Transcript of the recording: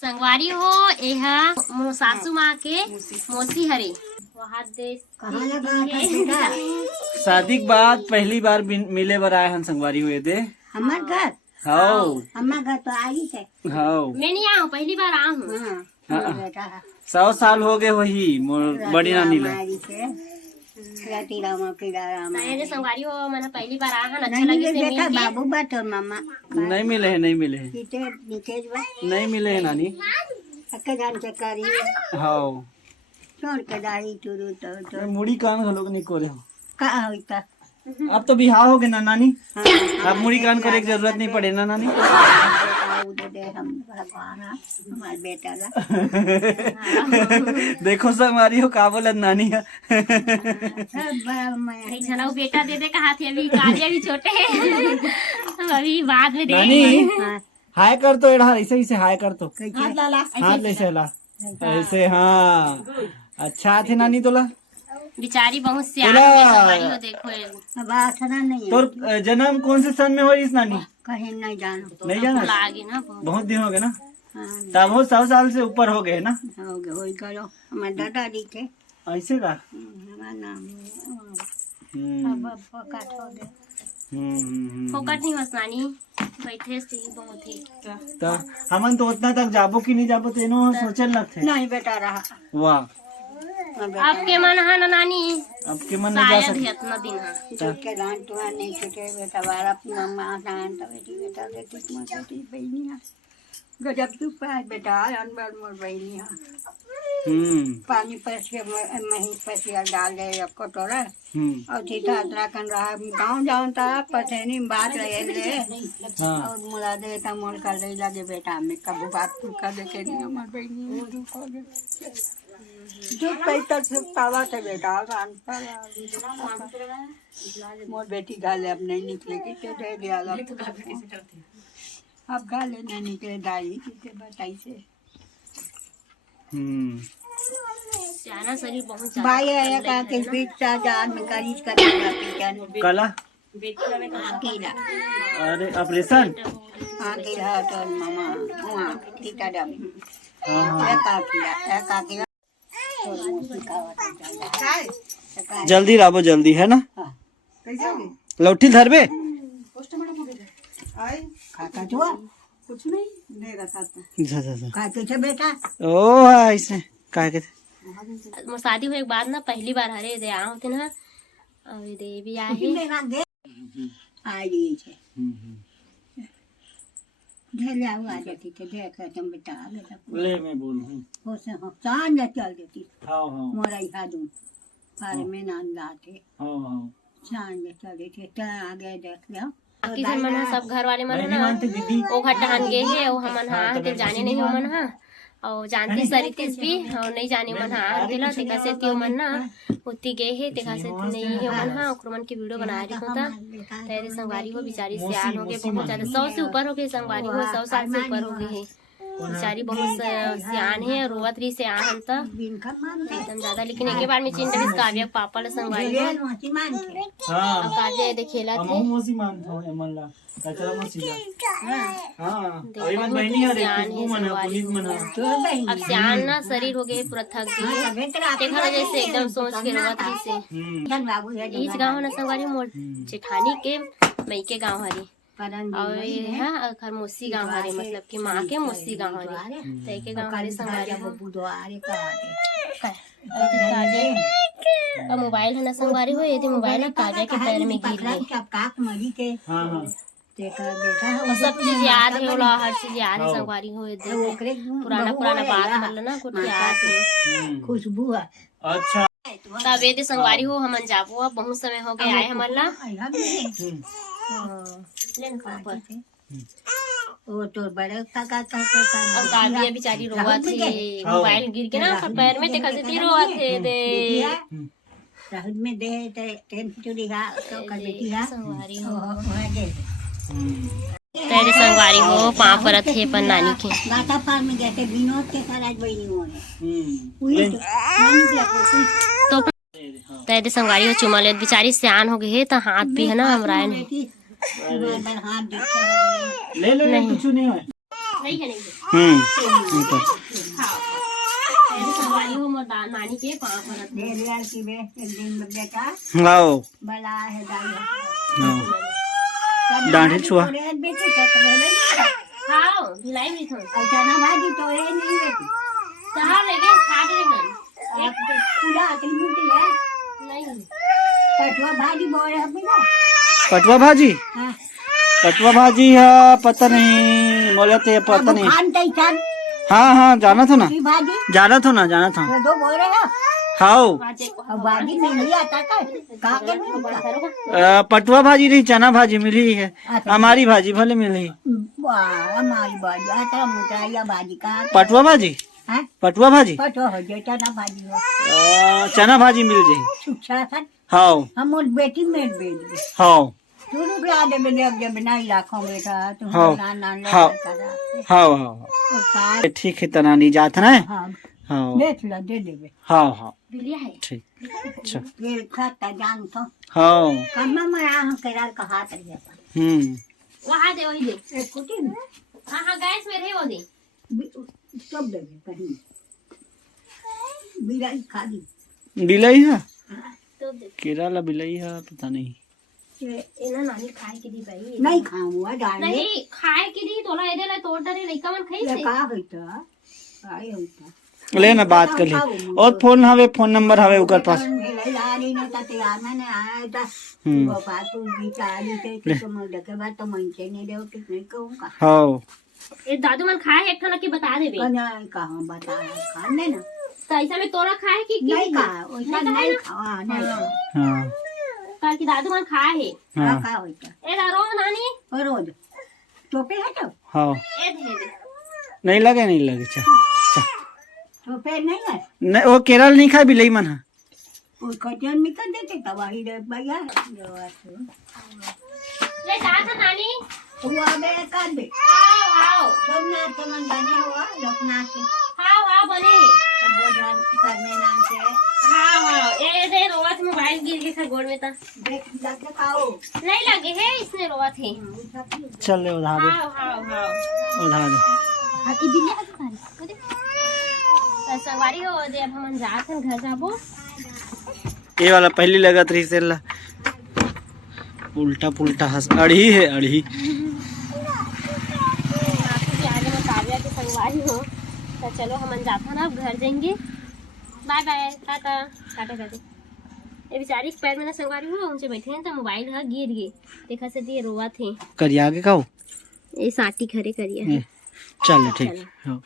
संगवारी हो एहा मोर सासू माँ के मौसी हरे वहाँ देश शादी के बाद पहली बार मिले बर आए हन संगवारी हुए दे हमार घर हाँ हमार घर तो आई है। हाँ मैं नहीं आया हूँ, पहली बार आया हूँ। हाँ बेटा 100 साल हो गए वही मोर बड़ी नानी ला नए संगवारी हो मैंने पहली बार आया हूँ, अच्छा लगी से मिल के। बाबू बात और मामा नहीं मिले है नहीं मिले है नहीं मिले है नानी हाँ मुड़ी कान घलोक नहीं करे हो अब तो बिहार हो गए ना नानी अब मुड़ी कान करे की जरूरत नहीं पड़े ना नानी बेटा देखो सब हमारी हो का बोलत नानी है बेटा दे दे कहा थे अभी कालिया भी छोटे हैं अभी बाद में नानी देंगे। हाय कर तो एड़ा ऐसे ही से हाय कर तो हाथ ले से ला ऐसे हाँ अच्छा थे नानी तोला बिचारी बहुत सियानी हो देखो ये। तो जन्म कौन से सन में हो इस नानी कहीं नहीं जानो नहीं जाना लागे ना बहुत दिन हो गए ना तब वो 100 साल से ऊपर हो गए ना हो गए हो करो हमारे दादाजी थे ऐसे का हमारा नाम फोकट नहीं बस नानी बैठे से ही बहुत ही तो हमन तो उतना तक जाबो कि नहीं जाबो तेनो सोचल लगते नहीं बेटा रहा वाह आपके मन है ना नानी अब के मन नहीं जा शायद ही सकते इतना दिन है के दान तो नहीं छूटे बेटा वाला मम्मा दान तो बेटा देती मोटी बहनिया गजब तू पास बेटा अनबर मोर बहनिया पानी पसिया मही पसिया डाल दे कटोरा और सीधा उत्तराखंड रहा गाँव जाऊँ था पसैनी बात रहे और मुला दे तो मोल कर दे लगे बेटा हमें कब बात तू कर दे के नहीं हमार बहनी जो पैसा पावा थे बेटा मोर बेटी गाले अब नहीं निकलेगी तो दे दिया अब गाले नहीं निकले दाई किसे बताई से सियाना शरीर बहुत भाई आया का के बीच सा जान में कारिज कर कला कीला अरे ऑपरेशन हां कीला तो मामा वहां टीका दम हाँ का कीला जल्दी लाबो जल्दी है ना लौठी धरबे खाता जो कुछ नहीं दे रखा जा जा जा खाते थे बेटा ओ ऐसे काहे के मोर शादी हुए के बाद ना पहली बार हरे दे आ होते ना और दे भी आए आई छे ढेले आ जाती थे देख तुम बेटा बेटा ले मैं बोलूं हो से हो सांझ चल देती हाँ हाँ मोरा इहा दूं पारे में नांदा थे हाँ हाँ सांझ चल देती ते आगे देख लिया किसी मन हा सब घर वाले मन नहीं ना मानते दीदी ओ घटान गए है ओ हमन हा ते जाने नहीं हो मन हा और जानती सरितिस भी और नहीं जाने मन हा दिला ते कैसे त्यो मन ना होती गए है ते कैसे नहीं है मन हा ओकर मन की वीडियो बना रही होता तेरे संगवारी हो बेचारी सियान हो गए बहुत ज्यादा 100 से ऊपर हो गए संगवारी हो 100 साल से ऊपर हो गए है बेचारी बहुत सियान है रोवत रही से आन त एकदम ज्यादा लेकिन एक बार में चिंता भी काव्य पापा ले संगवारी हो हाँ काव्य देखेला थे हम मौसी मानते हो मन ला कचरा मौसी ला हाँ अभी मन बहनी है देखो मन है पुलिस मन है अब सियान ना शरीर हो गए पूरा थक गए देखा जैसे एकदम सोच के रोवत रही से इस गाँव न संगवारी मोर जेठानी के मई के गाँव हरी और ये है खरमोसी गाँव हरे मतलब कि माँ के मोसी गाँव हरे तय के गाँव हरे संगवारी हो मोबाइल है ना संगवारी हो ये मोबाइल है काजा के पैर में गिर गई सब चीज याद है वाला हर चीज याद है संगवारी हो पुराना पुराना बात मतलब ना कुछ याद है खुशबू अच्छा तब ये संगवारी हो हमन जाबो अब बहुत समय हो गया आए हमन ला वो तो बड़े काका अब काव्या बेचारी रोवा थे मोबाइल गिर के ना पैर में देखा से रोवा थे दे राहुल में दे टेन चुरी का तो कर बेटी है संगवारी हो दे तेरे संगवारी हो पाँव परत है पर नानी के गाता पार में गए थे विनोद के साथ आज बहनी हुए तो तेरे संगवारी हो चुमा ले बेचारी सियान हो गई है तो हाथ भी है ना हमरा नहीं ले ले कुछ नहीं है नहीं है नहीं ऊपर। हाँ पहले संगवारी हो मोर नानी के पाँव पर ढेर यार की बे एक दिन में बेटा आओ बला है दाई आओ डांडे छुआ बेटी का तो है हाँ भिलाई भी थोड़ा अच्छा ना भाजी तो है नहीं बेटी कहाँ लेके खाट लेंगे एक पूरा अकल मुट्ठी है नहीं पटवा भाजी बोल रहे हैं ना पटवा भाजी हाँ पटवा भाजी है पता नहीं बोले थे पता नहीं खान तैचान हाँ हाँ जाना था ना की भाजी जाना था ना जाना था वो दो बोल रहे हैं हाँ अब भाजी में नहीं आता का कहा के नहीं पटवा भाजी नहीं चना भाजी मिली है हमारी भाजी भले मिली वाह हमारी भाजी आता मुटाइया भाजी कहा पटवा भाजी है पटवा भाजी पटवा हो जाता ना भाजी हो चना भाजी मिल जाए सुच्छा था हाँ हम और बेटी में बेच दे हाँ तू रुपया दे बेले अब जब नहीं लाखों बेटा तुम हाँ ना ना हाँ करा हाँ हाँ कार ठीक है तना नहीं जाता ना हाँ हाँ बेच ला दे देबे हाँ हाँ बिलिया है ठीक अच्छा ये खाता जान तो हाँ कम्मा में हम करा कहा तर जाता वहाँ दे वही दे एक कुटी में हाँ हाँ गैस में रहे वो दे सब दे कहीं बिराई खा दी बिलाई है तो दे केरला बिलाई है पता नहीं ये ना नानी खाए की दी भाई नहीं खाऊंगा डाल नहीं खाए की दी तोला ये देला तोड़ डरे लइका मन खाई ये से का होता आई होता ले ना बात कर ले और फोन हवे फोन नंबर हवे उकर पास लारी ने ता तैयार मैंने आया था वो पातू भी चाली थे कि तुम देखे बात तो मंचे नहीं देव कि नहीं कहूंगा हाँ ये दादू मन खाए एक ठना की बता देबे कन्या कहाँ बता खाने ना तो ऐसा में तोला खाए की नहीं खा वैसा नहीं खा नहीं हाँ कल की दादू मन खाए है खा खा होता ए दारो नानी रोज टोपे है तो हाँ ए दे दे नहीं लगे नहीं लगे चल टोपे नहीं है नहीं वो केरल नहीं खाए बिलाई मन है वो कचन में कर देते तबाही रे भैया ले जा था नानी हुआ बे कर दे आओ आओ सोमनाथ के मन बने हुआ लोकनाथ के आओ आओ बने सब बोझन करने नाम से हाँ हाँ ये दे रोवत मोबाइल गिर गई था गोड़ में था देख जाके खाओ नहीं लगे है इसने रोवत है चल ले उधार दे हाँ हाँ हाँ उधार दे हाथी बिल्ली है तुम्हारी वो देख तो सवारी हो दे अब हम जात हैं घर जाबो ये वाला पहली लगत रही से ला उल्टा पुल्टा हंस अड़ी है अड़ी आगे में काव्या की संगवारी हो तो चलो हम जाता ना अब घर जाएंगे बाय बाय टाटा टाटा टाटा ये बेचारी पैर में ना संगवारी हो उनसे बैठे हैं तो मोबाइल है गिर गए देखा से दिए रोवा थे करिया आगे खाओ ये साटी खरे करिए चल ठीक हाँ